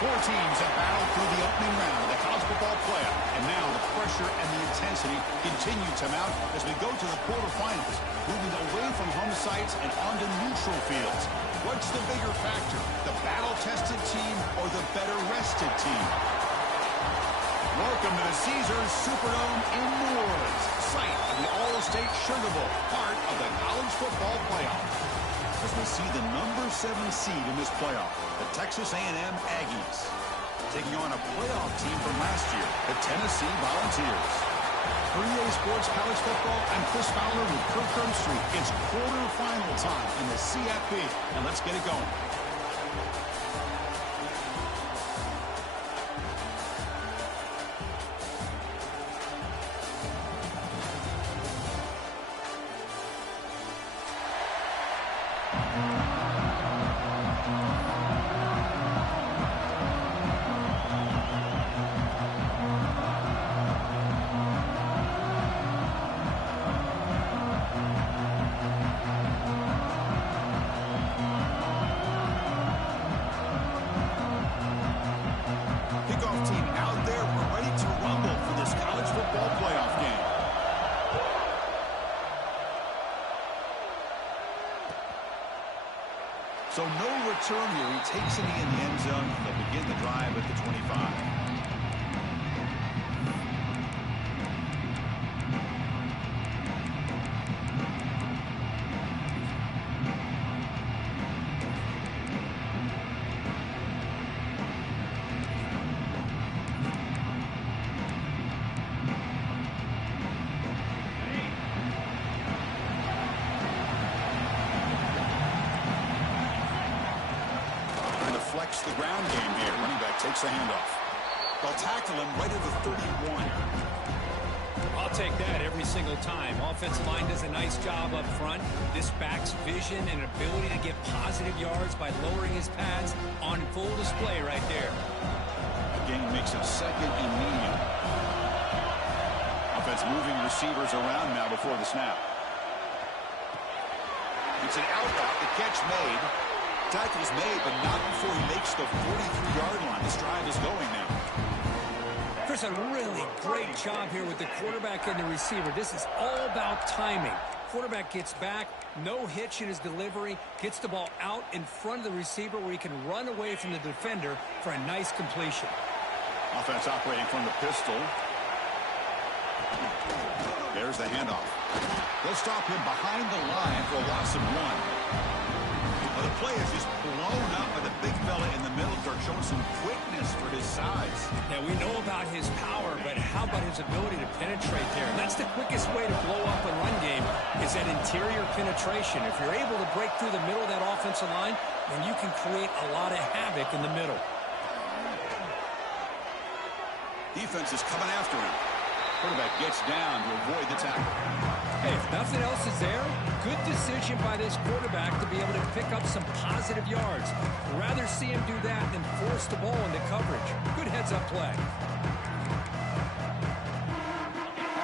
Four teams have battled through the opening round of the college football playoff, and now the pressure and the intensity continue to mount as we go to the quarterfinals, moving away from home sites and onto neutral fields. What's the bigger factor, the battle-tested team or the better-rested team? Welcome to the Caesars Superdome in New Orleans, site of the All-State Sugar Bowl, part of the college football playoff. As we see the number 7 seed in this playoff, the Texas A&M Aggies, taking on a playoff team from last year, the Tennessee Volunteers. For EA Sports College Football, I'm Chris Fowler with Kirk Street. It's quarterfinal time in the CFP, and let's get it going. So no return here. He takes it in the end zone. They'll begin the drive at the 25. The ground game here. Running back takes the handoff. They'll tackle him right at the 31. I'll take that every single time. Offensive line does a nice job up front. This back's vision and ability to get positive yards by lowering his pads on full display right there. Again, makes it second and medium. Offense moving receivers around now before the snap. It's an out route. The catch made. Tackle's made, but not before he makes the 43-yard line. This drive is going now. Chris, a really great job here with the quarterback and the receiver. This is all about timing. Quarterback gets back, no hitch in his delivery, gets the ball out in front of the receiver where he can run away from the defender for a nice completion. Offense operating from the pistol. There's the handoff. They'll stop him behind the line for a loss of 1. The play is just blown up by the big fella in the middle. They're showing some quickness for his size. Now, we know about his power, but how about his ability to penetrate there? And that's the quickest way to blow up a run game is that interior penetration. If you're able to break through the middle of that offensive line, then you can create a lot of havoc in the middle. Defense is coming after him. Quarterback gets down to avoid the tackle. Hey, if nothing else is there, good decision by this quarterback to be able to pick up some positive yards. I'd rather see him do that than force the ball into coverage. Good heads-up play.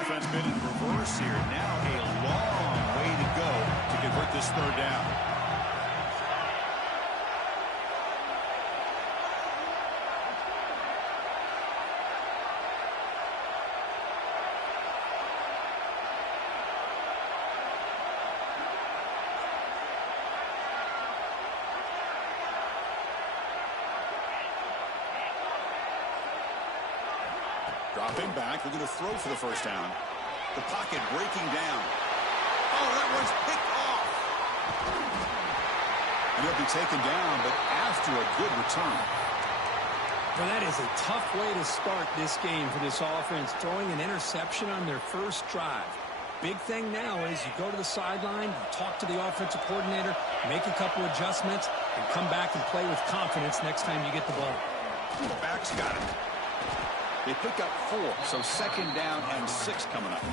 Offense been in reverse here. Now a long way to go to convert this third down. Dropping back, they're going to throw for the first down. The pocket breaking down. Oh, that one's picked off. And he'll be taken down, but after a good return. Well, that is a tough way to start this game for this offense, throwing an interception on their first drive. Big thing now is you go to the sideline, you talk to the offensive coordinator, make a couple adjustments, and come back and play with confidence next time you get the ball. The back's got it. They pick up 4, so second down and 6 coming up.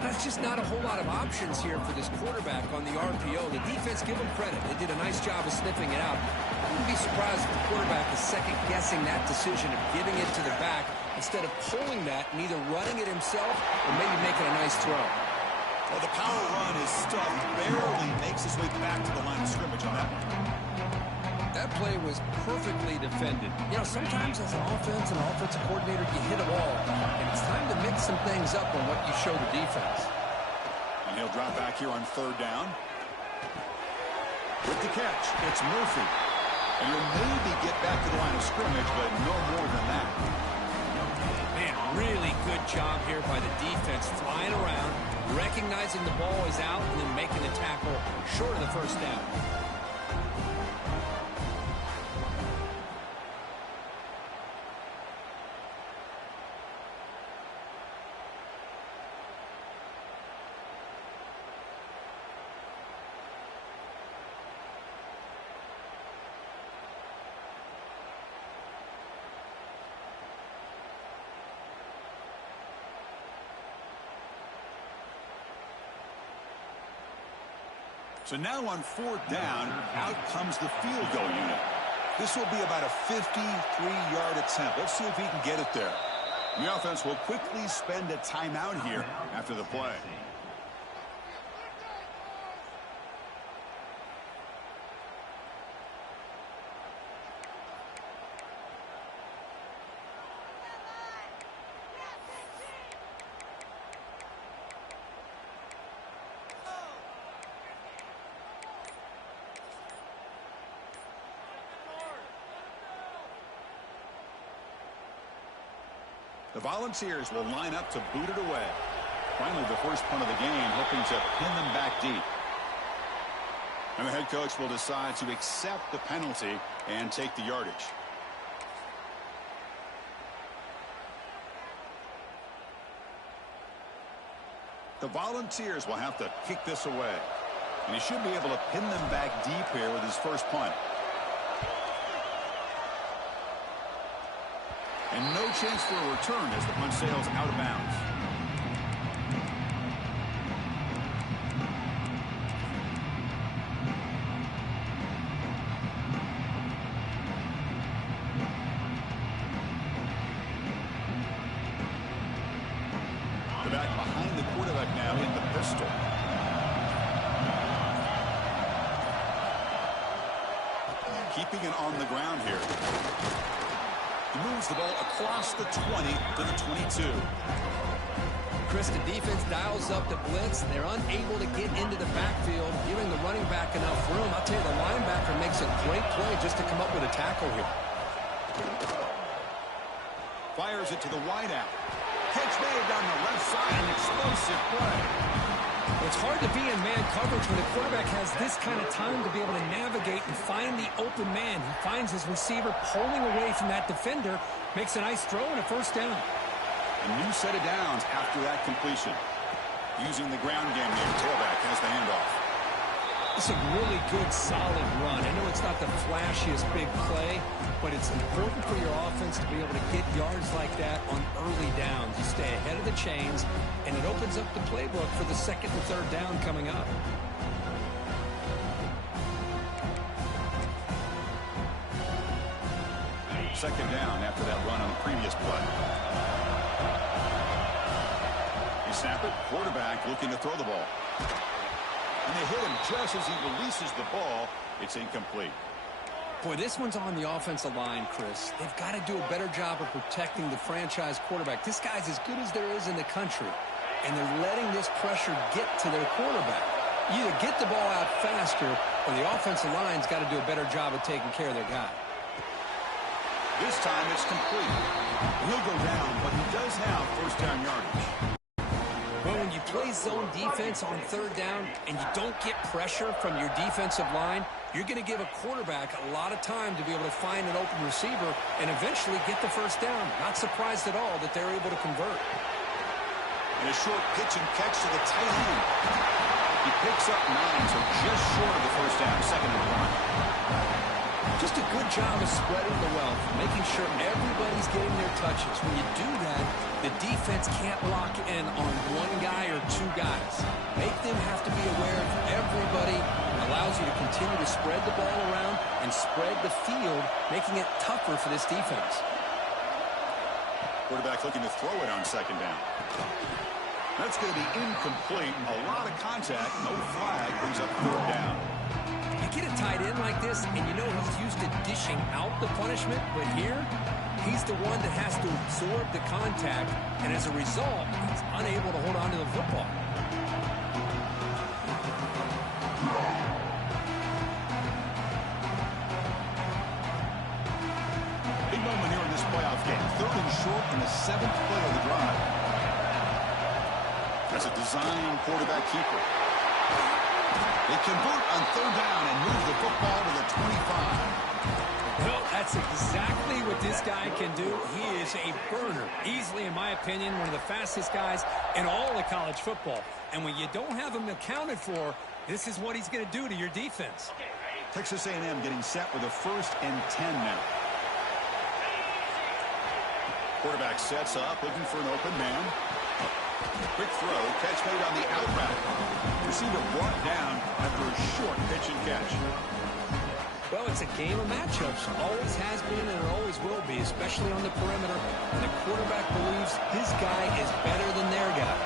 That's just not a whole lot of options here for this quarterback on the RPO. The defense, give them credit. They did a nice job of sniffing it out. I wouldn't be surprised if the quarterback is second-guessing that decision of giving it to the back instead of pulling that and either running it himself or maybe making a nice throw. Well, the power run is stuffed, barely makes his way back to the line of scrimmage on that one. That play was perfectly defended. You know, sometimes as an offense and offensive coordinator, you hit a wall, and it's time to mix some things up on what you show the defense. And he'll drop back here on 3rd down. With the catch, it's Murphy. And he'll maybe get back to the line of scrimmage, but no more than that. Man, really good job here by the defense, flying around, recognizing the ball is out, and then making the tackle short of the 1st down. So now on 4th down, out comes the field goal unit. This will be about a 53-yard attempt. Let's see if he can get it there. And the offense will quickly spend a timeout here after the play. The Volunteers will line up to boot it away. Finally, the first punt of the game, hoping to pin them back deep. And the head coach will decide to accept the penalty and take the yardage. The Volunteers will have to kick this away. And he should be able to pin them back deep here with his first punt. And no chance for a return as the punt sails out of bounds. The back behind the quarterback now in the pistol. Keeping it on the ground here. He moves the ball across the 20 to the 22. Chris, the defense dials up the blitz. They're unable to get into the backfield, giving the running back enough room. I'll tell you, the linebacker makes a great play just to come up with a tackle here. Fires it to the wideout. Catch made down the left side. An explosive play. It's hard to be in man coverage when the quarterback has this kind of time to be able to navigate and find the open man. He finds his receiver pulling away from that defender, makes a nice throw and a 1st down. A new set of downs after that completion. Using the ground game there, tailback has the handoff. It's a really good, solid run. I know it's not the flashiest big play, but it's important for your offense to be able to get yards like that on early downs. You stay ahead of the chains, and it opens up the playbook for the 2nd and 3rd down coming up. Second down after that run on the previous play. They snap it. Quarterback looking to throw the ball. And they hit him just as he releases the ball. It's incomplete. Boy, this one's on the offensive line, Chris. They've got to do a better job of protecting the franchise quarterback. This guy's as good as there is in the country, and they're letting this pressure get to their quarterback. You either get the ball out faster, or the offensive line's got to do a better job of taking care of their guy. This time it's complete. He'll go down, but he does have 1st down yardage. Well, when you play zone defense on 3rd down and you don't get pressure from your defensive line, you're going to give a quarterback a lot of time to be able to find an open receiver and eventually get the 1st down. Not surprised at all that they're able to convert. And a short pitch and catch to the tight end. He picks up 9, so just short of the 1st down, 2nd and 1. Just a good job of spreading the wealth, making sure everybody's getting their touches. When you do that, the defense can't lock in on one guy or 2 guys. Make them have to be aware of everybody. Allows you to continue to spread the ball around and spread the field, making it tougher for this defense. Quarterback looking to throw it on 2nd down. That's going to be incomplete. A lot of contact, no flag, brings up 3rd down. You get a tight end like this, and you know he's used to dishing out the punishment, but here, he's the one that has to absorb the contact, and as a result, he's unable to hold on to the football. Big moment here in this playoff game. 3rd and short in the 7th play of the drive. That's a design quarterback keeper. They convert on 3rd down and move the football to the 25. Well, that's exactly what this guy can do. He is a burner. Easily, in my opinion, one of the fastest guys in all of college football. And when you don't have him accounted for, this is what he's going to do to your defense. Texas A&M getting set with a 1st and 10 now. Quarterback sets up, looking for an open man. Quick throw, catch made on the out route. Receiver brought down after a short pitch and catch. Well, it's a game of matchups. Always has been and it always will be, especially on the perimeter. And the quarterback believes his guy is better than their guy.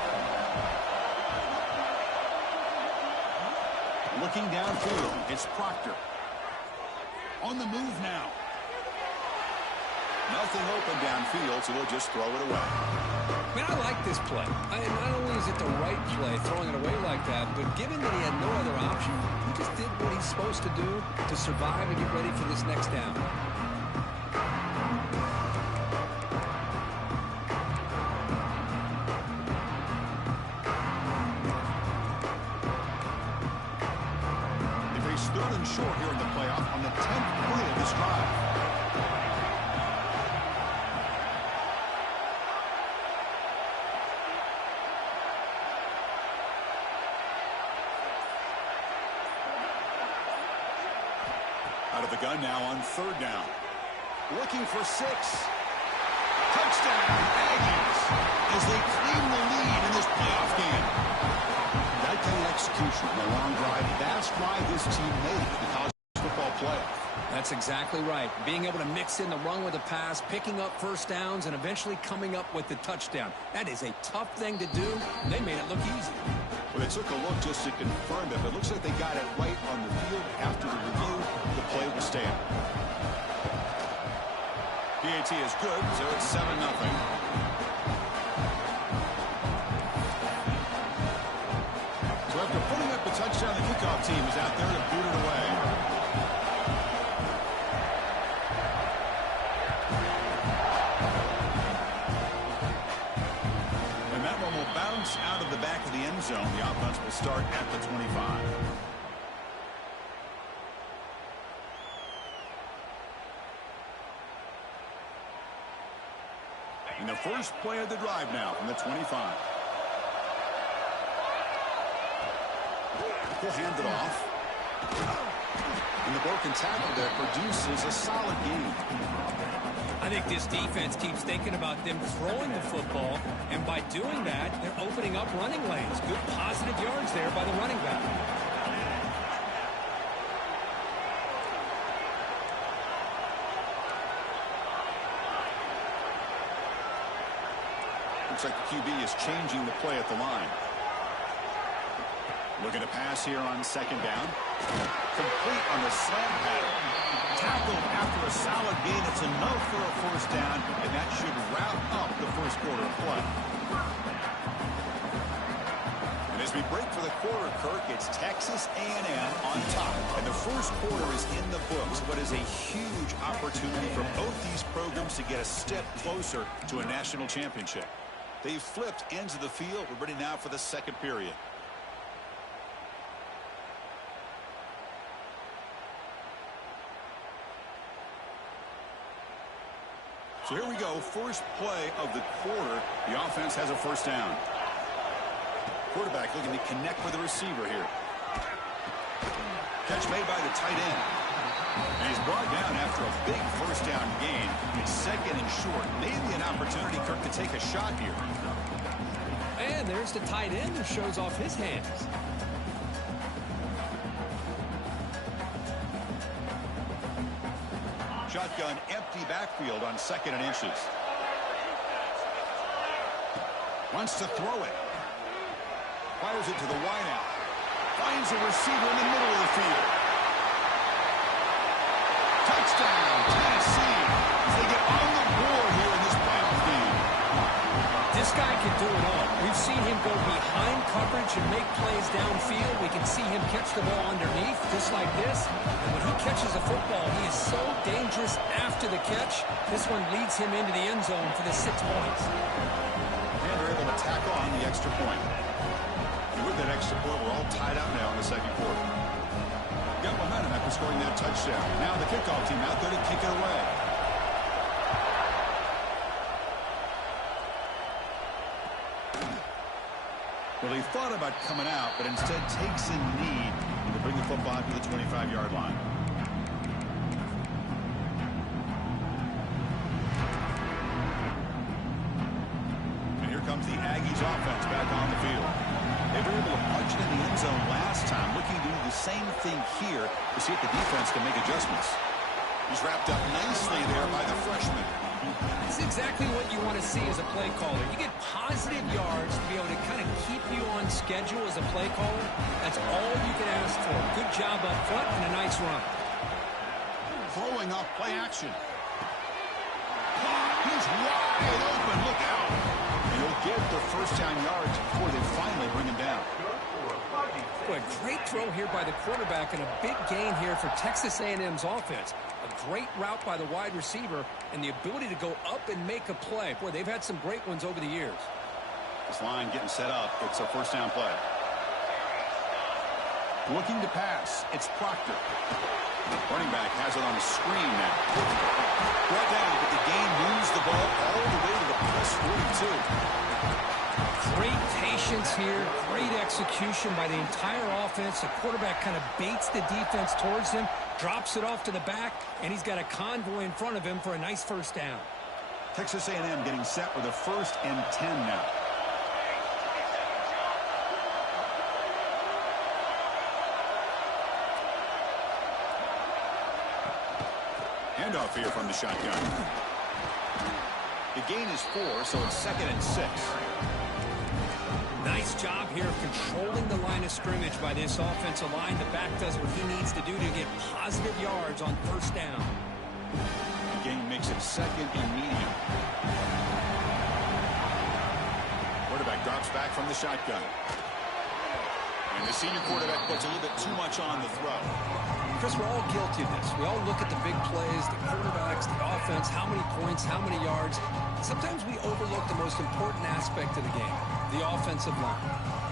Looking downfield, it's Proctor. On the move now. Nothing open downfield, so they'll just throw it away. Man, I like this play. Not only is it the right play, throwing it away like that, but given that he had no other option, he just did what he's supposed to do to survive and get ready for this next down. They face 3rd and short here in the playoff on the 10th play of this drive. Out of the gun now on 3rd down. Looking for 6. Touchdown, Aggies, as they claim the lead in this playoff game. That kind of execution on the long drive, that's why this team made the college football playoff. That's exactly right. Being able to mix in the run with the pass, picking up 1st downs, and eventually coming up with the touchdown. That is a tough thing to do. They made it look easy. Well, they took a look just to confirm it, but it looks like they got it right on the field after the review. The play will stand. PAT is good, so it's 7-0. So after putting up the touchdown, the kickoff team is out there to boot it away. And that one will bounce out of the back of the end zone. The offense will start at the 25. In the first play of the drive now from the 25. He'll hand it off. And the broken tackle there produces a solid gain. I think this defense keeps thinking about them throwing the football, and by doing that, they're opening up running lanes. Good positive yards there by the running back. Looks like the QB is changing the play at the line. Looking to pass here on 2nd down. Complete on the slant pattern. Tackled after a solid gain. It's enough for a 1st down, and that should wrap up the first quarter of play. And as we break for the quarter, Kirk, it's Texas A&M on top. And the first quarter is in the books, but is a huge opportunity for both these programs to get a step closer to a national championship. They've flipped ends of the field. We're ready now for the 2nd period. So here we go. First play of the quarter. The offense has a 1st down. Quarterback looking to connect with the receiver here. Catch made by the tight end. And he's brought down after a big 1st down gain. It's 2nd and short. Maybe an opportunity, Kirk, to take a shot here. And there's the tight end who shows off his hands. Shotgun empty backfield on 2nd and inches. Wants to throw it. Fires it to the wideout. Finds a receiver in the middle of the field. can do it all. We've seen him go behind coverage and make plays downfield. We can see him catch the ball underneath, just like this. And when he catches a football, he is so dangerous after the catch. This one leads him into the end zone for the 6 points. And they're able to tackle on the extra point. And with that extra point, we're all tied up now in the second quarter. Got momentum after scoring that touchdown. Now the kickoff team out there to kick it away. Well, he thought about coming out, but instead takes a knee to bring the football to the 25-yard line. And here comes the Aggies offense back on the field. They were able to punch it in the end zone last time, looking to do the same thing here to see if the defense can make adjustments. He's wrapped up nicely there by the freshman. This is exactly what you want to see as a play caller. You get positive yards to be able to kind of keep you on schedule as a play caller. That's all you can ask for. Good job up front and a nice run. Throwing off play action. He's wide open. Look out. And he'll get the first down yards before they finally bring him down. Boy, great throw here by the quarterback and a big gain here for Texas A&M's offense. A great route by the wide receiver and the ability to go up and make a play. Boy, they've had some great ones over the years. This line getting set up. It's a first down play. Looking to pass. It's Proctor. Running back has it on the screen now. Brought down, but the game moves the ball all the way to the plus 42. Great patience here, great execution by the entire offense. The quarterback kind of baits the defense towards him, drops it off to the back, and he's got a convoy in front of him for a nice first down. Texas A&M getting set with a 1st and 10 now. Handoff here from the shotgun. The gain is 4, so it's 2nd and 6. Nice job here of controlling the line of scrimmage by this offensive line. The back does what he needs to do to get positive yards on first down. The gain makes it 2nd and medium. Quarterback drops back from the shotgun. And the senior quarterback puts a little bit too much on the throw. Chris, we're all guilty of this. We all look at the big plays, the quarterbacks, the offense, how many points, how many yards. Sometimes we overlook the most important aspect of the game, the offensive line.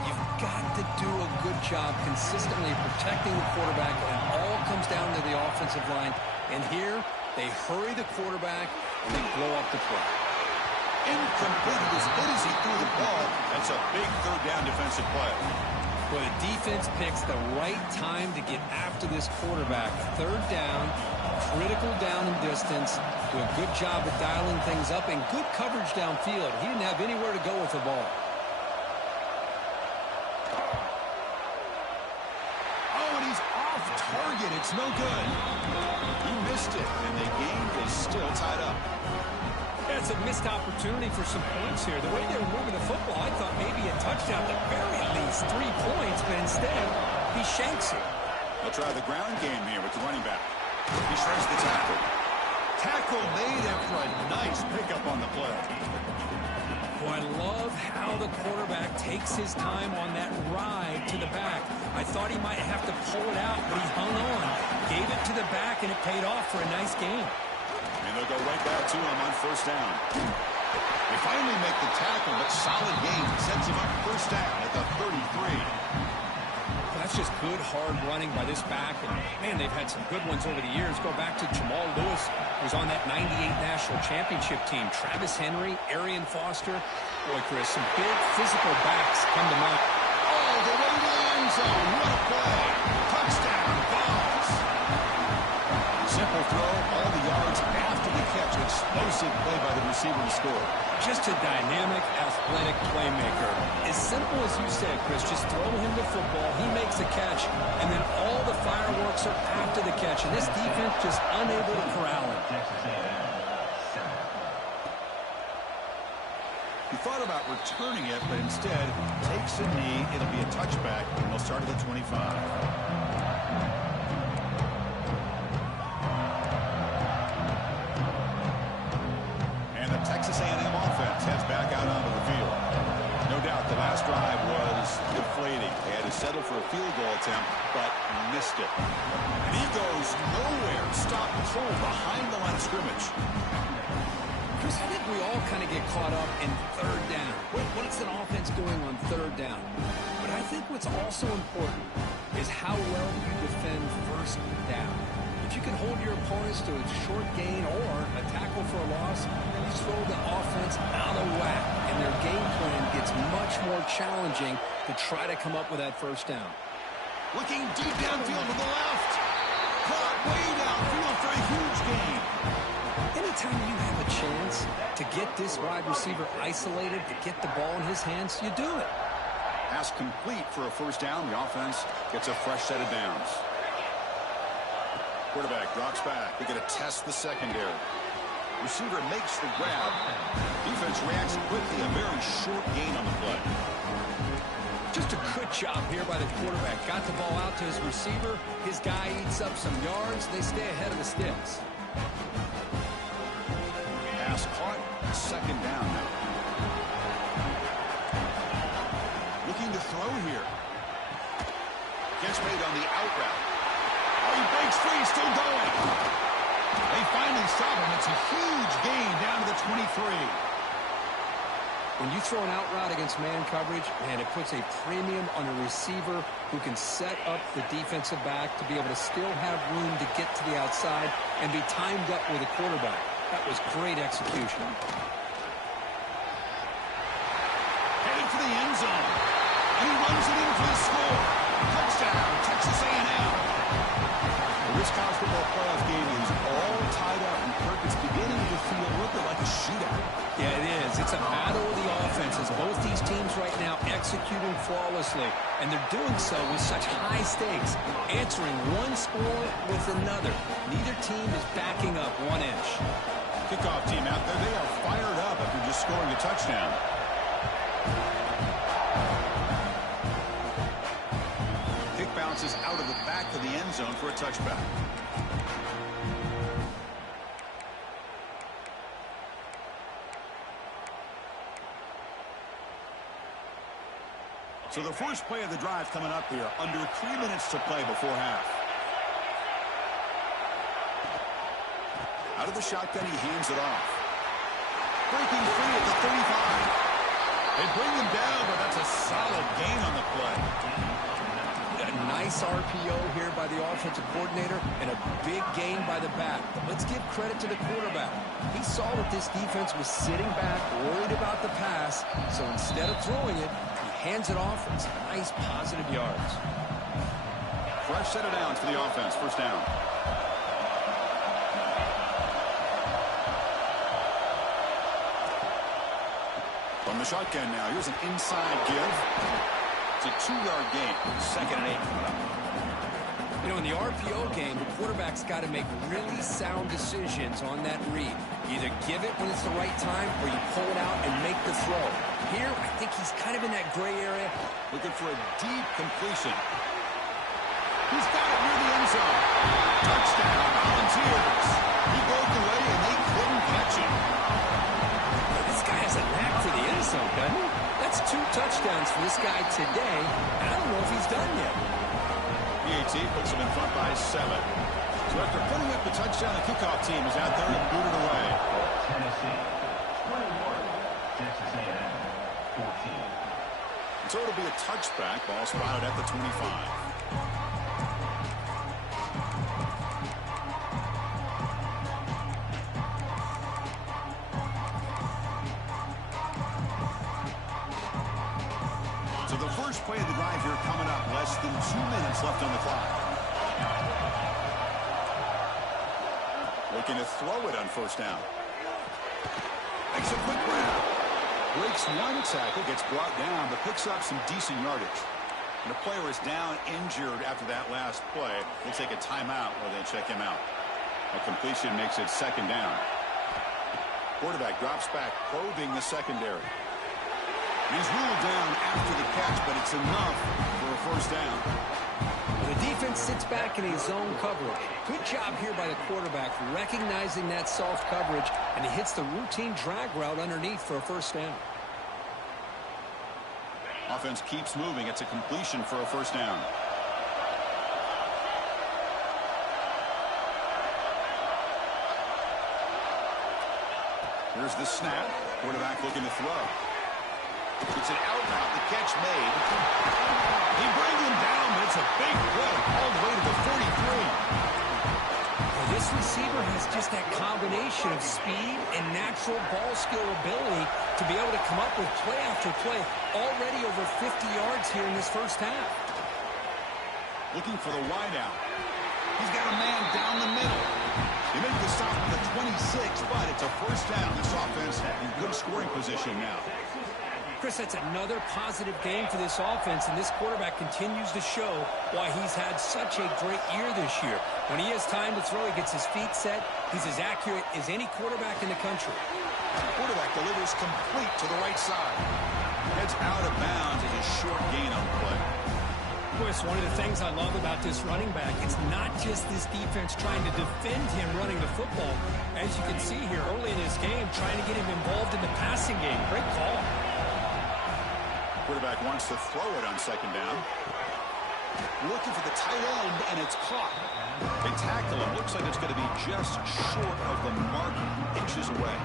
You've got to do a good job consistently protecting the quarterback, and it all comes down to the offensive line. And here, they hurry the quarterback, and they blow up the play. Incomplete. As good as he threw the ball, that's a big 3rd down defensive play. Well, the defense picks the right time to get after this quarterback. 3rd down, critical down and distance. Do a good job of dialing things up and good coverage downfield. He didn't have anywhere to go with the ball. Oh, and he's off target. It's no good. He missed it, and the game is still tied up. That's a missed opportunity for some points here. The way they were moving the football, I thought maybe a touchdown, at the very least 3 points, but instead, he shanks it. They'll try the ground game here with the running back. He shreds the tackle. Tackle made after a nice pickup on the play. Boy, I love how the quarterback takes his time on that ride to the back. I thought he might have to pull it out, but he hung on. Gave it to the back, and it paid off for a nice game. And they'll go right back to him on first down. They finally make the tackle, but solid gain sets him up first down at the 33. That's just good, hard running by this back. And, man, they've had some good ones over the years. Go back to Jamal Lewis, who was on that 98 National Championship team. Travis Henry, Arian Foster. Boy, Chris, some big physical backs come to mind. Oh, the way to the end zone. What a play. Touchdown, Vols. Simple throw, all the yards after the catch. Explosive play by the receiver to score. Just a dynamic, athletic playmaker. As simple as you said, Chris, just throw him the football, he makes a catch, and then all the fireworks are after the catch. And this defense just unable to corral him. He thought about returning it, but instead takes a knee. It'll be a touchback, and they'll start at the 25. Texas A&M offense heads back out onto the field. field goal attempt, but missed it. And he goes nowhere. Stopped cold behind the line of scrimmage. Chris, I think we all kind of get caught up in third down. What's an offense doing on third down? But I think what's also important is how well you defend first down. If you can hold your opponents to a short gain or a tackle for a loss, you throw the offense out of whack, and their game plan gets much more challenging to try to come up with that first down. Looking deep downfield to the left. Caught way downfield for a huge gain. Anytime you have a chance to get this wide receiver isolated, to get the ball in his hands, you do it. Pass complete for a first down. The offense gets a fresh set of downs. Quarterback drops back. They're going to test the secondary. Receiver makes the grab. Defense reacts quickly. A very short gain on the play. Just a good job here by the quarterback. Got the ball out to his receiver. His guy eats up some yards. They stay ahead of the sticks. Pass caught. Second down now. Looking to throw here. Gets made on the out route. Oh, he breaks free. Still going. They finally stop him. It's a huge gain down to the 23. When you throw an out route against man coverage, man, it puts a premium on a receiver who can set up the defensive back to be able to still have room to get to the outside and be timed up with a quarterback. That was great execution. Headed for the end zone. And he runs it in for the score. Touchdown, Texas A&M. This college football playoff game is all tied up, and Kirk, it's beginning to feel a little bit like a shootout. Yeah, it is. It's a battle of the offenses. Both these teams right now executing flawlessly, and they're doing so with such high stakes, answering one score with another. Neither team is backing up 1 inch. Kickoff team out there, they are fired up after just scoring a touchdown. Kick bounces out of the back of the end zone for a touchback. So the first play of the drive coming up here, under 3 minutes to play before half. Out of the shotgun, he hands it off. Breaking free at the 35. They bring him down, but that's a solid gain on the play. A nice RPO here by the offensive coordinator and a big gain by the back. But let's give credit to the quarterback. He saw that this defense was sitting back, worried about the pass, so instead of throwing it, he hands it off for some nice positive yards. Fresh set of downs for the offense. First down. From the shotgun now, here's an inside give. It's a 2-yard gain. 2nd and 8. You know, in the RPO game, the quarterback's got to make really sound decisions on that read. Either give it when it's the right time or you pull it out and make the throw. Here, I think he's kind of in that gray area. Looking for a deep completion. He's got it near the end zone. Touchdown, Volunteers. He broke away and they couldn't catch him. This guy has a knack for the end zone, doesn't he? That's 2 touchdowns for this guy today, and I don't know if he's done yet. PAT puts him in front by 7. So after putting up the touchdown, the kickoff team is out there to boot it away. Tennessee, 21, Texas A&M, 14. So it'll be a touchback. Ball spotted at the 25. So the first play of the drive here coming up. Less than 2 minutes left on the clock. Looking to throw it on first down. Makes a quick grab. Breaks one tackle, gets brought down, but picks up some decent yardage. And the player is down injured after that last play. They take a timeout while they check him out. A completion makes it 2nd down. Quarterback drops back, probing the secondary. He's ruled down after the catch, but it's enough for a first down. The defense sits back in a zone coverage. Good job here by the quarterback recognizing that soft coverage, and he hits the routine drag route underneath for a first down. Offense keeps moving. It's a completion for a first down. Here's the snap. Quarterback looking to throw. It's an out route. The catch made. He brings him down, but it's a big play all the way to the 43. Well, this receiver has just that combination of speed and natural ball skill ability to be able to come up with play after play. Already over 50 yards here in this first half. Looking for the wideout. He's got a man down the middle. They make the stop with a 26, but it's a first down. This offense in good scoring position now. Chris, that's another positive game for this offense, and this quarterback continues to show why he's had such a great year this year. When he has time to throw, he gets his feet set. He's as accurate as any quarterback in the country. The quarterback delivers complete to the right side. Heads out of bounds as a short gain on the play. Chris, one of the things I love about this running back, it's not just this defense trying to defend him running the football. As you can see here early in his game, trying to get him involved in the passing game. Great call. Quarterback wants to throw it on second down. Looking for the tight end, and it's caught. They tackle him. Looks like it's going to be just short of the mark, inches away.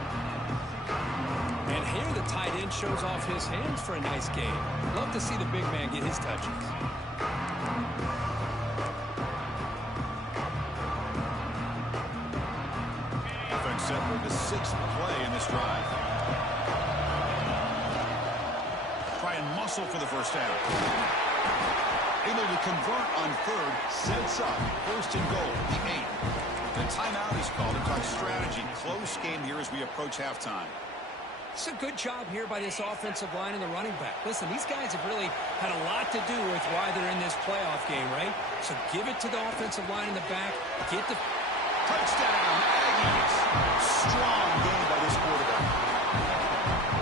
And here the tight end shows off his hands for a nice game. Love to see the big man get his touches. Offense set for the 6th play in this drive. Try and muscle for the first down. Able to convert on third, sets up first and goal, the 8. The timeout is called to talk strategy. Close game here as we approach halftime. It's a good job here by this offensive line and the running back. Listen, these guys have really had a lot to do with why they're in this playoff game, right? So give it to the offensive line in the back. Get the touchdown, Aggies. Strong game by this quarterback.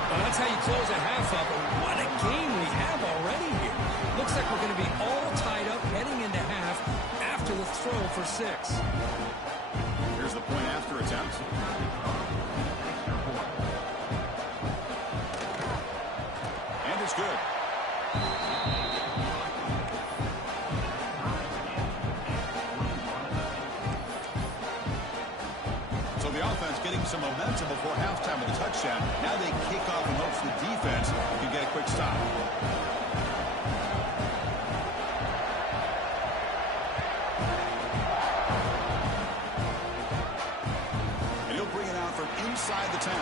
Well, that's how you close a half up. What a game we have already here. Looks like we're going to be all tied up heading into half after the throw for 6. Here's the point after attempt. And it's good. So the offense getting some momentum before halftime with a touchdown. Now they kick off in hopes the defense can get a quick stop. And he'll bring it out from inside the 10.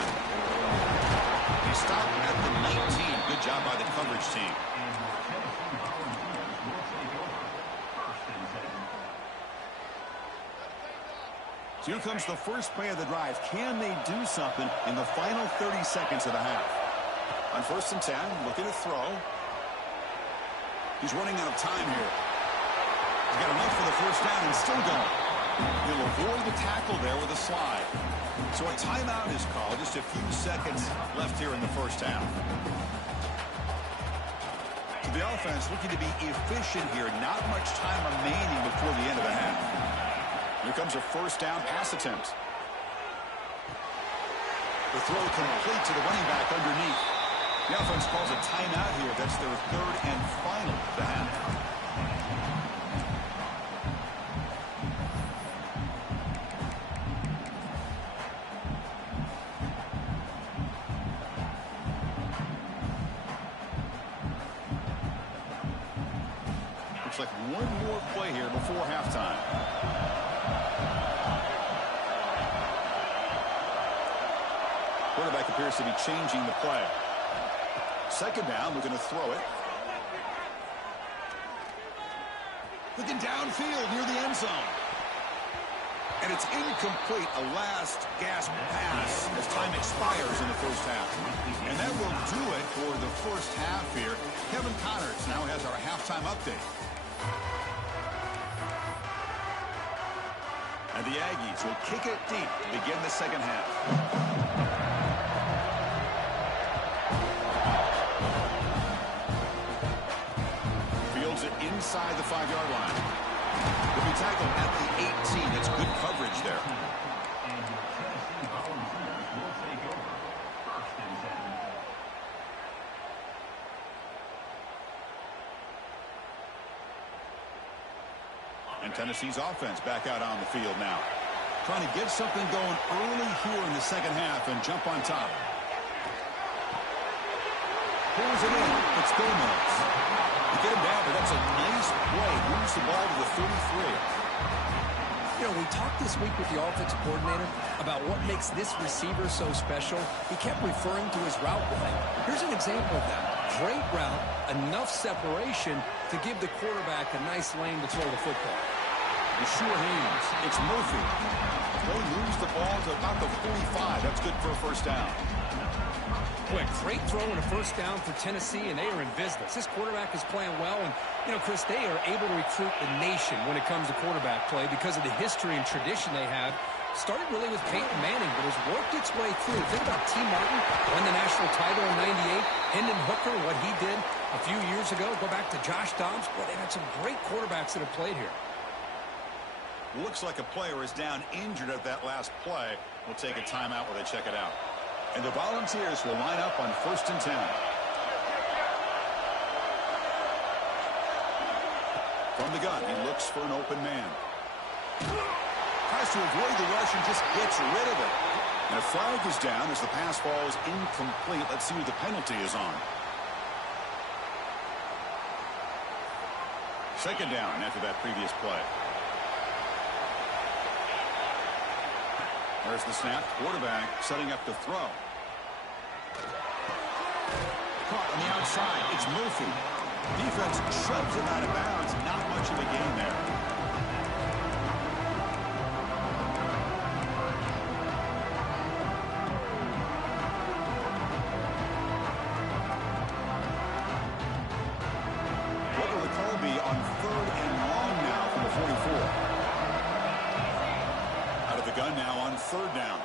He stopped at the 19. Good job by the coverage team. So here comes the first play of the drive. Can they do something in the final 30 seconds of the half? On 1st and 10, looking to throw. He's running out of time here. He's got enough for the first down and still going. He'll avoid the tackle there with a slide. So a timeout is called. Just a few seconds left here in the first half. So the offense looking to be efficient here. Not much time remaining before the end of the half. Here comes a first down pass attempt. The throw complete to the running back underneath. The offense calls a timeout here. That's their 3rd and final of the half. Looks like one more play here before halftime. Quarterback appears to be changing the play. Second down, looking to throw it. Looking downfield near the end zone. And it's incomplete, a last gasp pass as time expires in the first half. And that will do it for the first half here. Kevin Connors now has our halftime update. And the Aggies will kick it deep to begin the second half. Inside the 5-yard line. Will be tackled at the 18. It's good coverage there. And Tennessee's offense back out on the field now. Trying to get something going early here in the second half and jump on top. Pulls it in. It's Gomez. To get him down, but that's a nice play. Moves the ball to the 33. You know, we talked this week with the offensive coordinator about what makes this receiver so special. He kept referring to his route running. Here's an example of that. Great route, enough separation to give the quarterback a nice lane to throw the football. The sure hands. It's Murphy. They moves the ball to about the 45. That's good for a first down. Boy, great throw and a first down for Tennessee, and they are in business. This quarterback is playing well, and, you know, Chris, they are able to recruit the nation when it comes to quarterback play because of the history and tradition they have. Started really with Peyton Manning, but has worked its way through. Think about T. Martin, won the national title in '98. Hendon Hooker, what he did a few years ago. Go back to Josh Dobbs. Boy, they've had some great quarterbacks that have played here. Looks like a player is down injured at that last play. We'll take a timeout while they check it out. And the Volunteers will line up on 1st and 10. From the gun, he looks for an open man. Tries to avoid the rush and just gets rid of it. And a flag is down as the pass falls incomplete. Let's see who the penalty is on. Second down after that previous play. There's the snap. Quarterback setting up to throw. Caught on the outside. It's Murphy. Defense shoves him out of bounds. Not much of a gain there. What will the call be on 3rd and long now from the 44? Out of the gun now on 3rd down.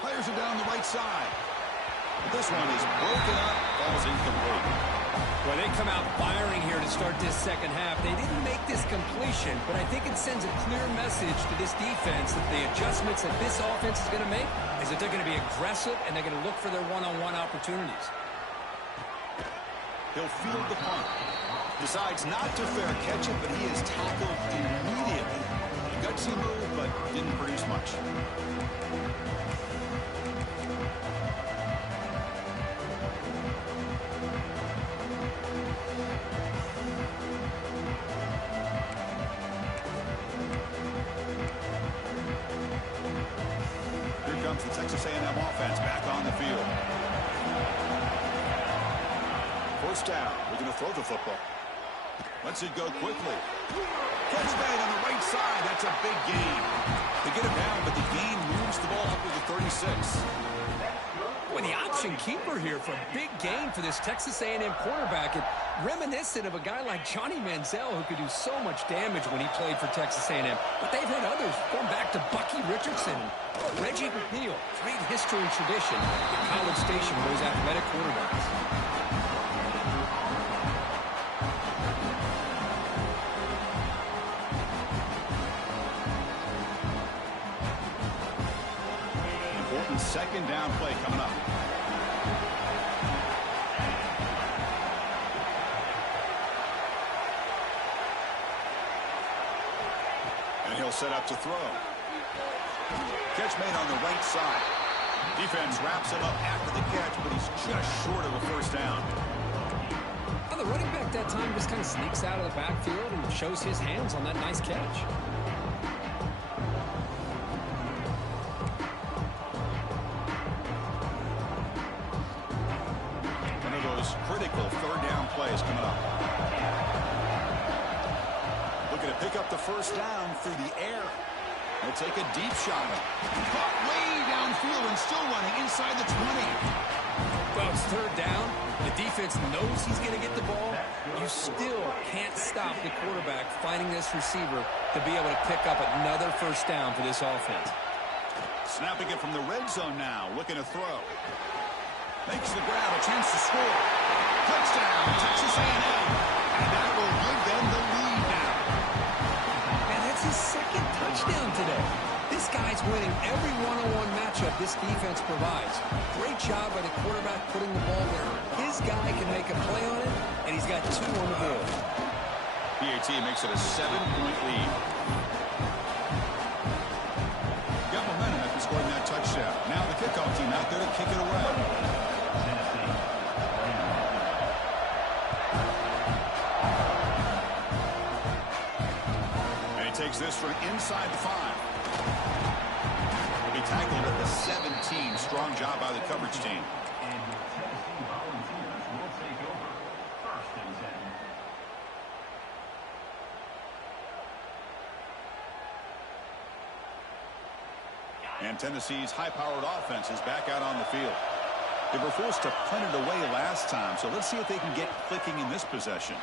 Players are down the right side. This one is broken up. Ball's incomplete. Well, they come out firing here to start this second half. They didn't make this completion, but I think it sends a clear message to this defense that the adjustments that this offense is going to make is that they're going to be aggressive and they're going to look for their one-on-one opportunities. He'll field the punt. Decides not to fair catch it, but he is tackled immediately. A gutsy move, but didn't produce much. Here comes the Texas A&M offense back on the field. First down. We're going to throw the football. Lets it go quickly. Catch made on the right side. That's a big gain. They get him down, but the gain moves the ball up to the 36. Boy, the option keeper here for a big gain for this Texas A&M quarterback. And reminiscent of a guy like Johnny Manziel who could do so much damage when he played for Texas A&M. But they've had others going back to Bucky Richardson, Reggie McNeil. Great history and tradition at College Station with those athletic quarterbacks. Second down play coming up. And he'll set up to throw. Catch made on the right side. Defense wraps him up after the catch, but he's just short of a first down. Well, the running back that time just kind of sneaks out of the backfield and shows his hands on that nice catch. Critical third down plays coming up. Looking to pick up the first down through the air. They'll take a deep shot. Caught way downfield and still running inside the 20. Well, it's third down. The defense knows he's going to get the ball. You still can't stop the quarterback finding this receiver to be able to pick up another first down for this offense. Snapping it from the red zone now. Looking to throw. Makes the grab, a chance to score. Touchdown, Texas A&M. And that will give them the lead now. And that's his second touchdown today. This guy's winning every one-on-one matchup this defense provides. Great job by the quarterback putting the ball where his guy can make a play on it, and he's got two on the board. PAT makes it a 7-point lead. Got momentum after scoring that touchdown. Now the kickoff team out there to kick it away. And he takes this from inside the 5. He'll be tackled at the 17. Strong job by the coverage team. And the Tennessee Volunteers will take over. 1st and 10. And Tennessee's high-powered offense is back out on the field. They were forced to punt it away last time, so let's see if they can get clicking in this possession.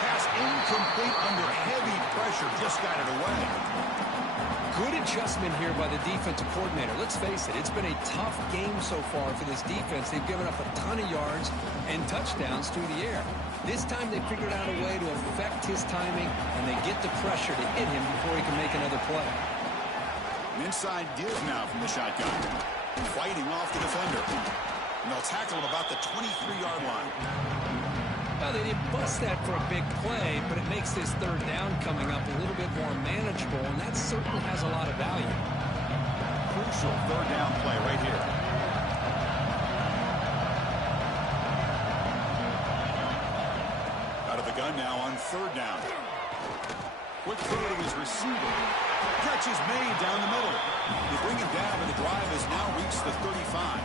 Pass incomplete under heavy pressure, just got it away. Good adjustment here by the defensive coordinator. Let's face it, it's been a tough game so far for this defense. They've given up a ton of yards and touchdowns through the air. This time they figured out a way to affect his timing, and they get the pressure to hit him before he can make another play. An inside dig now from the shotgun. Fighting off the defender. And they'll tackle him about the 23-yard line. Well, they didn't bust that for a big play, but it makes this 3rd down coming up a little bit more manageable, and that certainly has a lot of value. Crucial 3rd down play right here. Out of the gun now on 3rd down. Quick throw to his receiver. Catch is made down the middle. They bring him down, and the drive has now reached the 35.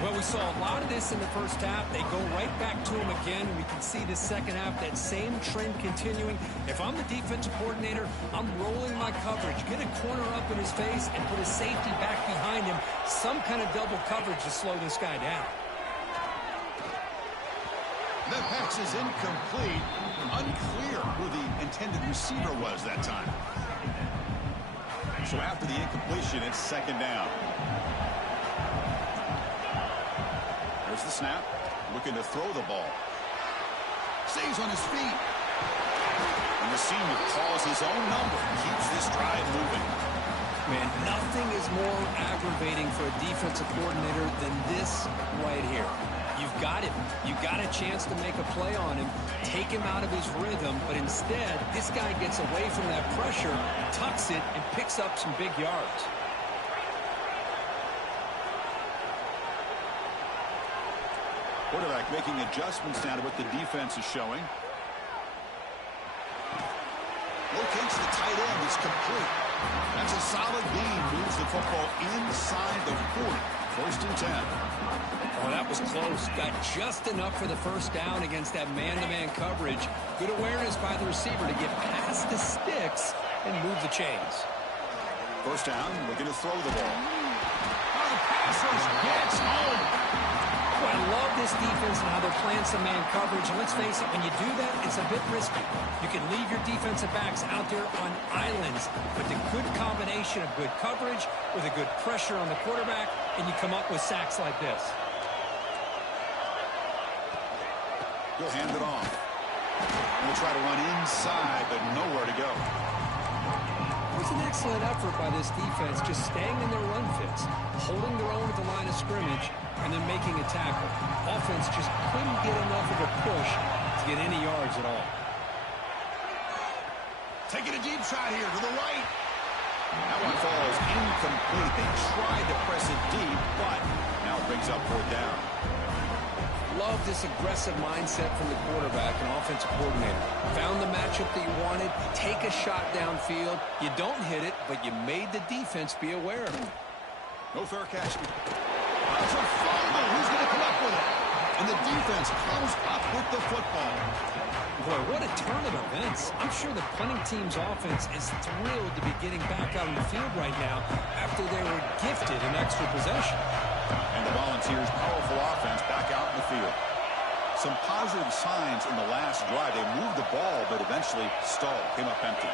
Well, we saw a lot of this in the first half. They go right back to him again, and we can see the second half, that same trend continuing. If I'm the defensive coordinator, I'm rolling my coverage, get a corner up in his face, and put a safety back behind him. Some kind of double coverage to slow this guy down. That pass is incomplete. Unclear who the intended receiver was that time. So after the incompletion, it's 2nd down. There's the snap. Looking to throw the ball. Stays on his feet. And the senior calls his own number. Keeps this drive moving. Man, nothing is more aggravating for a defensive coordinator than this right here. You've got him. You've got a chance to make a play on him, take him out of his rhythm, but instead, this guy gets away from that pressure, tucks it, and picks up some big yards. Quarterback making adjustments now to what the defense is showing. Locates the tight end. It's complete. That's a solid gain. Moves the football inside the 40. 1st and 10. Oh, that was close. Got just enough for the 1st down against that man-to-man coverage. Good awareness by the receiver to get past the sticks and move the chains. 1st down, looking to throw the ball. Oh, the passers gets home. Oh, I love this defense and how they're playing some man coverage. And let's face it, when you do that, it's a bit risky. You can leave your defensive backs out there on islands, but the good combination of good coverage with a good pressure on the quarterback, and you come up with sacks like this. He'll hand it off. We'll try to run inside, but nowhere to go. It was an excellent effort by this defense, just staying in their run fits, holding their own at the line of scrimmage, and then making a tackle. Offense just couldn't get enough of a push to get any yards at all. Taking a deep shot here to the right. That one falls incomplete. They tried to press it deep, but now it brings up 4th down. Love this aggressive mindset from the quarterback and offensive coordinator. Found the matchup that you wanted, take a shot downfield. You don't hit it, but you made the defense be aware of it. No fair catch. That's a fumble. Who's going to come up with it? And the defense comes up with the football. Boy, what a turn of events. I'm sure the punting team's offense is thrilled to be getting back out on the field right now after they were gifted an extra possession. And the Volunteers' powerful offense back out in the field. Some positive signs in the last drive. They moved the ball, but eventually stalled. Came up empty.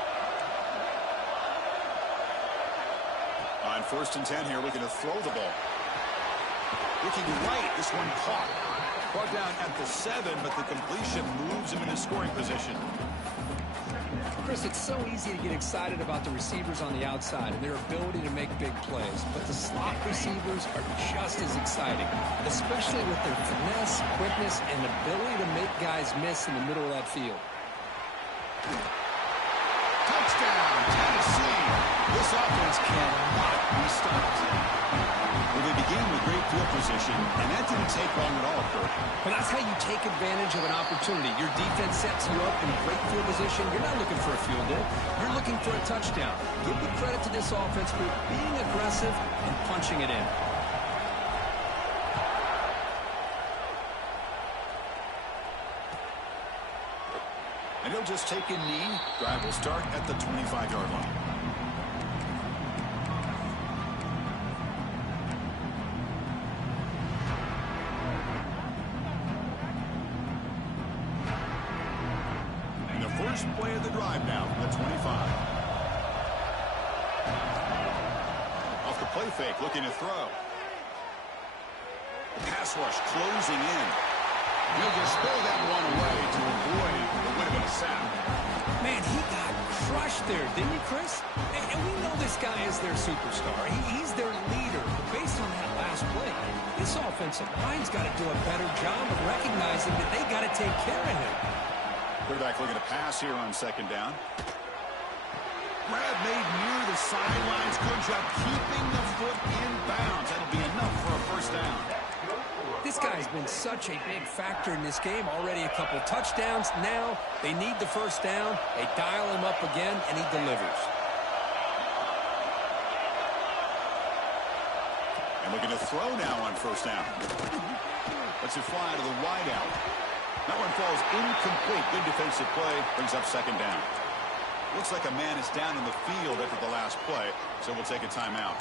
On 1st and 10 here, looking to throw the ball. Looking right, this one caught. Brought down at the 7, but the completion moves him into scoring position. Chris, it's so easy to get excited about the receivers on the outside and their ability to make big plays, but the slot receivers are just as exciting, especially with their finesse, quickness, and ability to make guys miss in the middle of that field. Touchdown, Tennessee. This offense cannot be stopped. Well, they began with great field position, and that didn't take long at all, Kurt. Well, that's how you take advantage of an opportunity. Your defense sets you up in great field position. You're not looking for a field goal. You're looking for a touchdown. Give the credit to this offense for being aggressive and punching it in. And he'll just take a knee. Drive will start at the 25-yard line. And the first play of the drive now from the 25. Off the play fake, looking to throw. The pass rush closing in. He'll just throw that one away to avoid what would have been a sack. Man, he got crushed there, didn't he, Chris? And we know this guy is their superstar. He's their leader. But based on that last play, this offensive line's got to do a better job of recognizing that they got to take care of him. Quarterback looking to pass here on second down. Grab made near the sidelines. Good job keeping the foot in bounds. That'll be enough for a first down. This guy's been such a big factor in this game. Already a couple touchdowns. Now they need the first down. They dial him up again, and he delivers. And looking to throw now on first down. Lets it fly to the wideout. That one falls incomplete. Good defensive play. Brings up second down. Looks like a man is down in the field after the last play, so we'll take a timeout.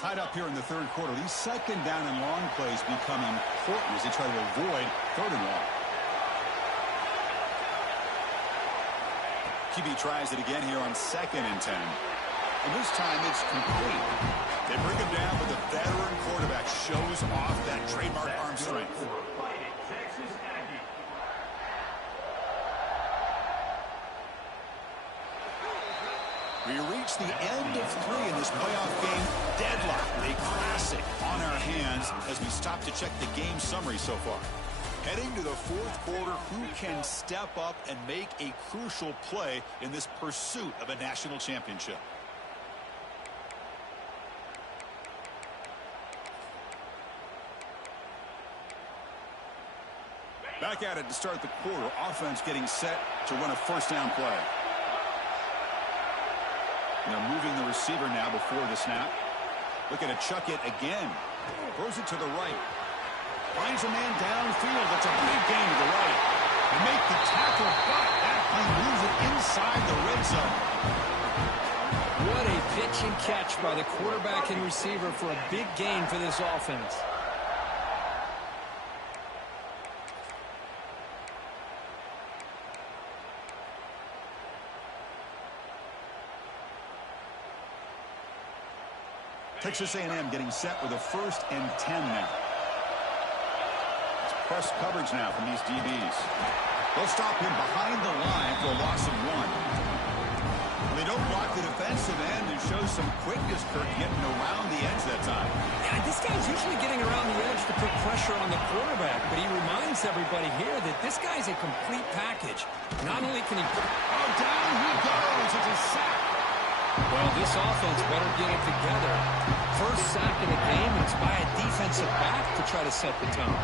Tied up here in the third quarter. These second down and long plays become important as they try to avoid third and long. QB tries it again here on 2nd and 10. And this time it's complete. They bring him down, but the veteran quarterback shows off that trademark arm strength. We reach the end of 3 in this playoff game. Deadlock, a classic on our hands as we stop to check the game summary so far. Heading to the fourth quarter, who can step up and make a crucial play in this pursuit of a national championship? Back at it to start the quarter. Offense getting set to run a first down play. And they're moving the receiver now before the snap. Looking to chuck it again. Throws it to the right. Finds a man downfield. That's a big gain to the right. And make the tackle, but that play moves it inside the red zone. What a pitch and catch by the quarterback and receiver for a big gain for this offense. Texas A&M getting set with a 1st and 10 now. It's press coverage now from these DBs. They'll stop him behind the line for a loss of 1. They don't block the defensive end and show some quickness, Kirk, getting around the edge that time. Yeah, this guy's usually getting around the edge to put pressure on the quarterback, but he reminds everybody here that this guy's a complete package. Not only can he put... Oh, down he goes. It's a sack. Well, this offense better get it together. First sack of the game, and it's by a defensive back to try to set the tone.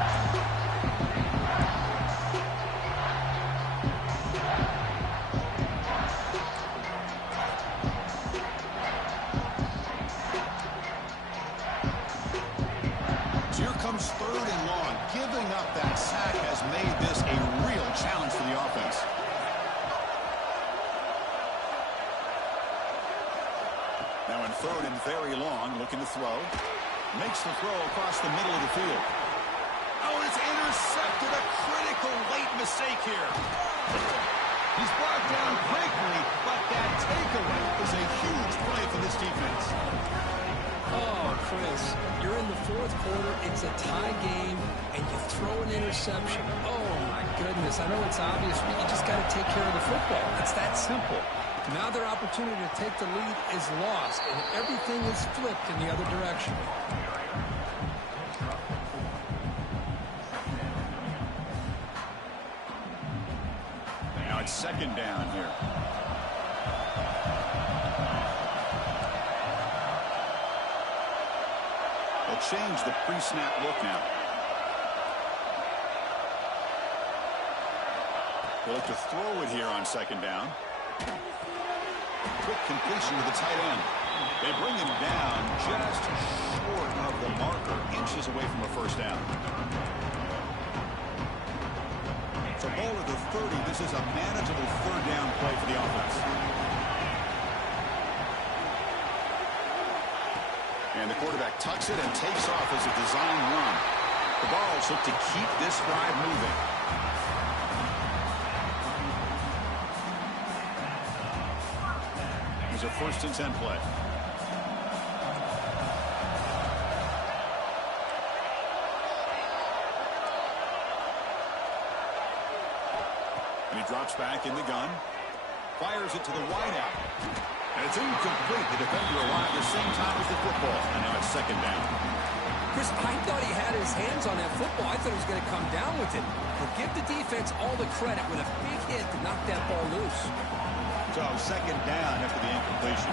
So here comes 3rd and long. Giving up that sack has made this a real challenge for the offense. Now in 3rd and very long, looking to throw. Makes the throw across the middle of the field. Oh, it's intercepted. A critical late mistake here. He's brought down quickly, but that takeaway is a huge play for this defense. Oh, Chris, you're in the fourth quarter. It's a tie game, and you throw an interception. Oh, my goodness. I know it's obvious, but you just got to take care of the football. It's that simple. Now their opportunity to take the lead is lost, and everything is flipped in the other direction. Now it's second down here. They'll change the pre-snap look now. They'll look to throw it here on second down. Quick completion to the tight end. They bring him down just short of the marker, inches away from a first down. It's a ball at the 30. This is a manageable third down play for the offense. And the quarterback tucks it and takes off as a design run. The Vols look to keep this drive moving. Here's a 1st and 10 play. And he drops back in the gun. Fires it to the wideout. And it's incomplete. The defender arrived at the same time as the football. And now it's second down. Chris, I thought he had his hands on that football. I thought he was going to come down with it. But give the defense all the credit with a big hit to knock that ball loose. So second down after the incompletion.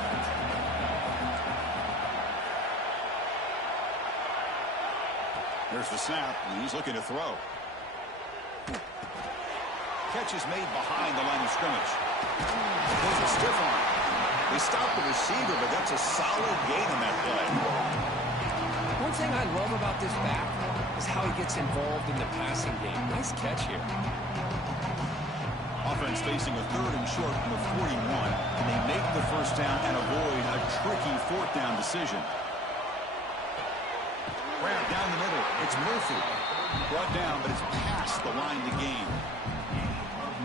There's the snap, and he's looking to throw. Catch is made behind the line of scrimmage. There's a stiff arm. They stopped the receiver, but that's a solid gain on that play. One thing I love about this back is how he gets involved in the passing game. Nice catch here. Offense facing a 3rd and short from the 41, and they make the first down and avoid a tricky 4th down decision. Grab down the middle. It's Murphy. Brought down, but it's past the line to gain.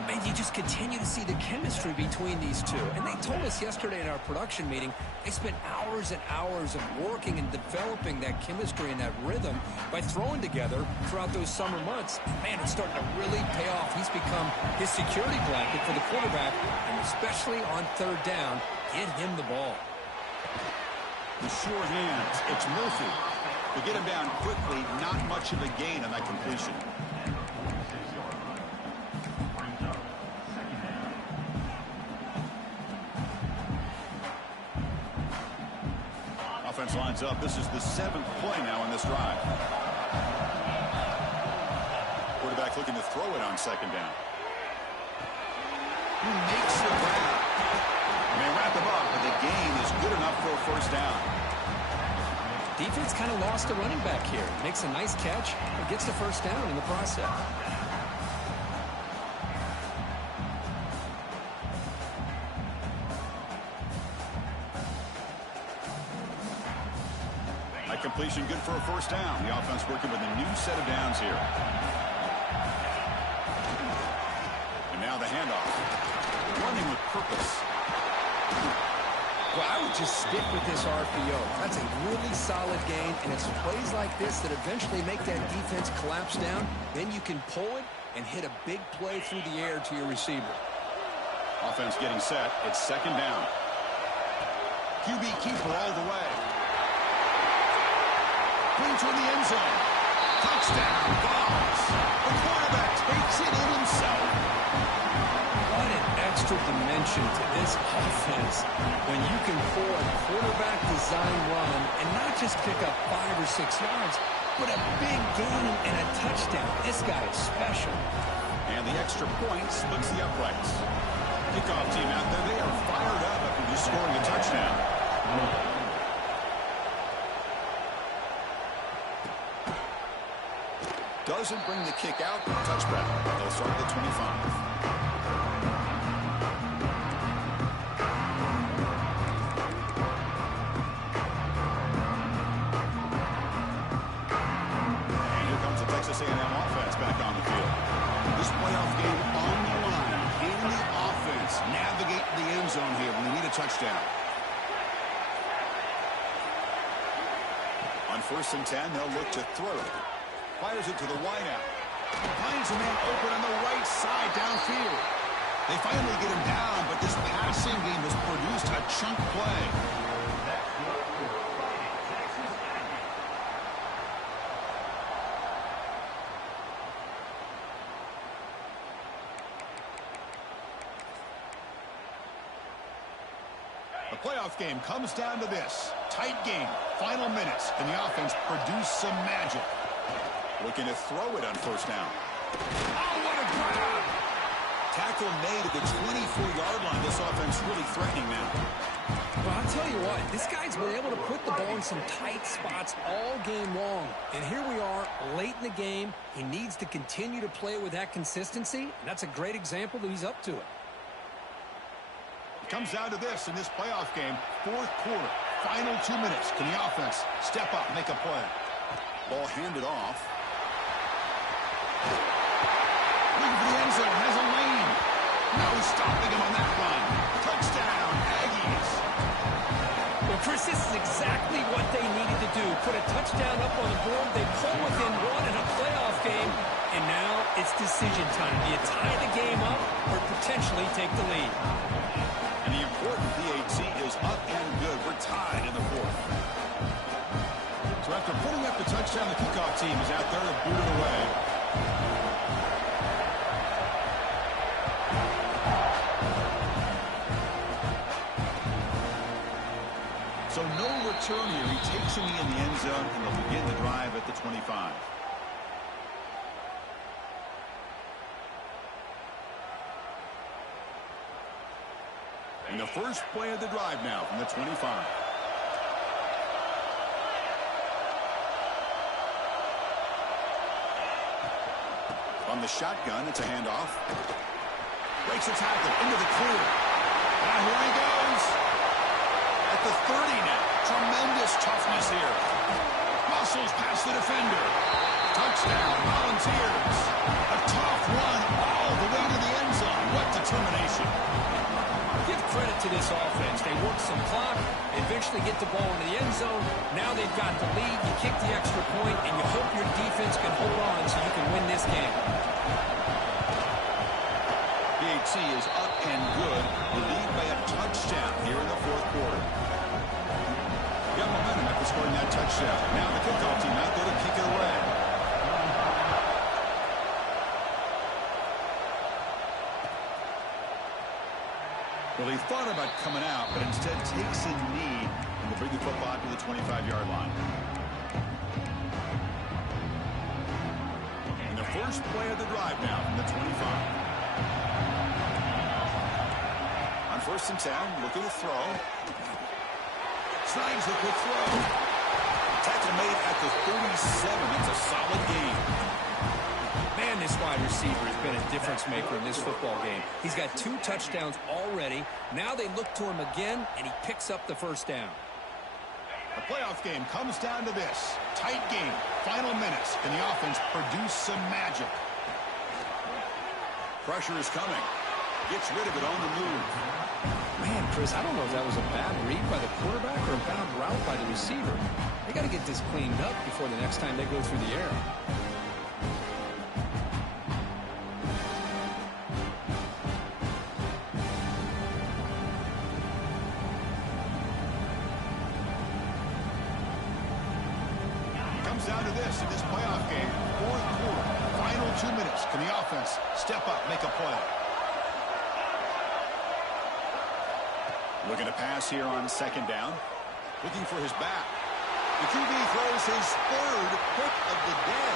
And you just continue to see the chemistry between these two. And they told us yesterday in our production meeting, they spent hours and hours of working and developing that chemistry and that rhythm by throwing together throughout those summer months. Man, it's starting to really pay off. He's become his security blanket for the quarterback, and especially on 3rd down, get him the ball. The sure hands. It's Murphy. To get him down quickly, not much of a gain on that completion. Offense lines up. This is the 7th play now on this drive. Quarterback looking to throw it on second down. He makes the grab. And they wrap him up, but the gain is good enough for a first down. Defense kind of lost a running back here. Makes a nice catch and gets the first down in the process. That completion good for a first down. The offense working with a new set of downs here. And now the handoff. Running with purpose. Well, I would just stick with this RPO. That's a really solid gain, and it's plays like this that eventually make that defense collapse down. Then you can pull it and hit a big play through the air to your receiver. Offense getting set. It's second down. QB keeper all the way. Clean toward the end zone. Touchdown, Vols. The quarterback takes it in himself. What an extra dimension to this offense when you can pull a quarterback design run and not just pick up 5 or 6 yards, but a big gain and a touchdown. This guy is special. And the extra point splits the uprights. Kickoff team out there, they are fired up after just scoring a touchdown. Doesn't bring the kick out. Touchback. They'll start at the 25. Texas A&M offense back on the field. This playoff game on the line. Can the offense navigate the end zone here when we need a a touchdown. On 1st and 10, they'll look to throw it. Fires it to the wideout. Finds a man open on the right side downfield. They finally get him down, but this passing game has produced a chunk play. That's good for Fighting Texas Aggies. The playoff game comes down to this. Tight game. Final minutes. Can the offense produce some magic? Looking to throw it on 1st down. Oh, what a grab! Tackle made at the 24-yard line. This offense really threatening now. Well, I'll tell you what, this guy's been able to put the ball in some tight spots all game long. And here we are, late in the game. He needs to continue to play with that consistency. And that's a great example that he's up to it. It comes down to this in this playoff game. 4th quarter. Final 2 minutes. Can the offense step up, make a play? Ball handed off. Looking for the end zone. Has a lane. No stopping him on that run. Touchdown, Aggies. Well, Chris, this is exactly what they needed to do. Put a touchdown up on the board. They pull within one in a playoff game. And now it's decision time. Do you tie the game up or potentially take the lead? And the important PAT is up and good. We're tied in the 4th. So after putting up the touchdown, the kickoff team is out there to boot it away. So no return here. He takes him in the end zone, and they'll begin the drive at the 25. And the first play of the drive now from the 25. On the shotgun, it's a handoff. Breaks a tackle into the clear. And here he goes. At the 30 now. Tremendous toughness here. Muscles past the defender. Touchdown, Volunteers. A tough run all the way to the end zone. What determination. Give credit to this offense. They work some clock, eventually get the ball into the end zone. Now they've got the lead. You kick the extra point, and you hope your defense can hold on so you can win this game. PAT is up and good. The lead by a touchdown here in the 4th quarter. Got momentum after scoring that touchdown. Now the kickoff team out there to kick it away. Well, he thought about coming out, but instead takes a knee and to bring the football to the 25-yard line. And the first play of the drive now from the 25. On 1st and 10, looking to throw. Snags a quick throw. Tackle made at the 37. That's a solid game. Man, this wide receiver has been a difference maker in this football game. He's got 2 touchdowns already. Now they look to him again, and he picks up the 1st down. The playoff game comes down to this. Tight game. Final minutes. Can the offense produce some magic? Pressure is coming. Gets rid of it on the move. Man, Chris, I don't know if that was a bad read by the quarterback or a bad route by the receiver. They got to get this cleaned up before the next time they go through the air. Down to this in this playoff game. 4th quarter. Final 2 minutes. Can the offense step up, make a play? Looking to pass here on 2nd down. Looking for his back. The QB throws his 3rd pick of the day.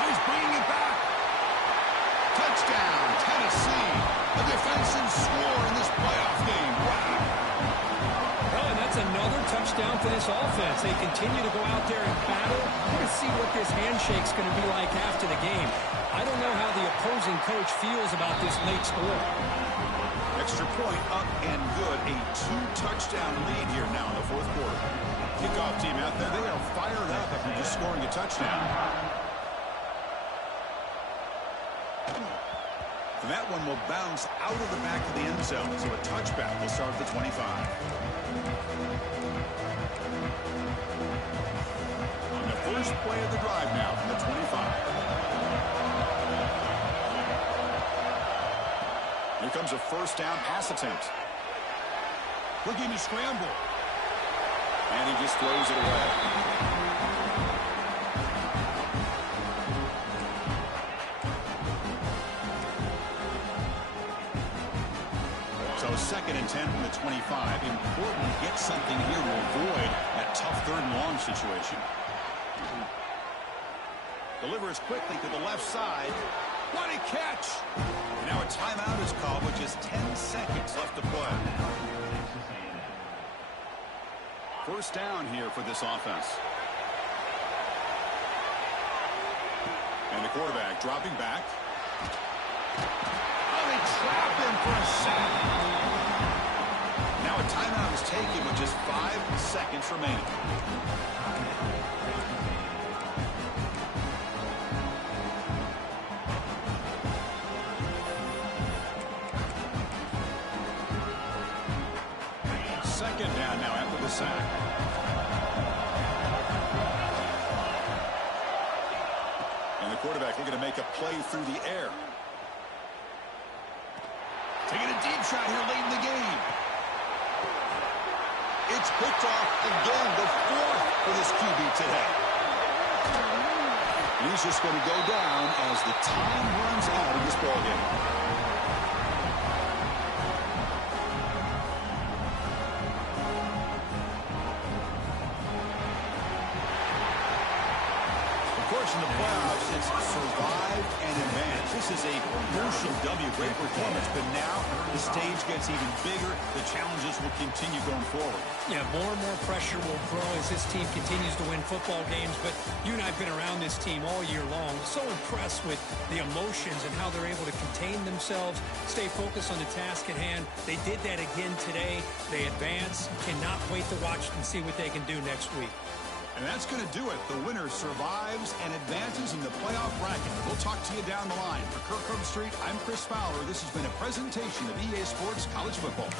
He's bringing it back. Touchdown, Tennessee. A defensive score in this playoff game. Wow. Oh, and that's another touchdown for this offense. They continue to go out there and battle. We're going to see what this handshake's going to be like after the game. I don't know how the opposing coach feels about this late score. Extra point up and good. A 2-touchdown lead here now in the 4th quarter. Kickoff team out there. They are fired up after just scoring a touchdown. And that one will bounce out of the back of the end zone. So a touchback will start at the 25. On the first play of the drive now from the 25. Here comes a first down pass attempt. Looking to scramble. And he just throws it away. So 2nd and 10 from the 25. Important to get something here to avoid that tough 3rd and long situation. Delivers quickly to the left side. What a catch! Now a timeout is called with just 10 seconds left to play. First down here for this offense. And the quarterback dropping back. Oh, they trap him for a sack. Now a timeout is taken with just 5 seconds remaining. Second down now after the sack. And the quarterback looking to make a play through the air. Taking a deep shot here late in the game. It's picked off again, the 4th for this QB today. He's just going to go down as the time runs out of this ballgame. In the playoffs, it's survive and advance. This is a crucial W. Great performance, but now the stage gets even bigger. The challenges will continue going forward. Yeah, more and more pressure will grow as this team continues to win football games. But you and I have been around this team all year long. So impressed with the emotions and how they're able to contain themselves, stay focused on the task at hand. They did that again today. They advance. Cannot wait to watch and see what they can do next week. And that's going to do it. The winner survives and advances in the playoff bracket. We'll talk to you down the line. For Kirk Street, I'm Chris Fowler. This has been a presentation of EA Sports College Football.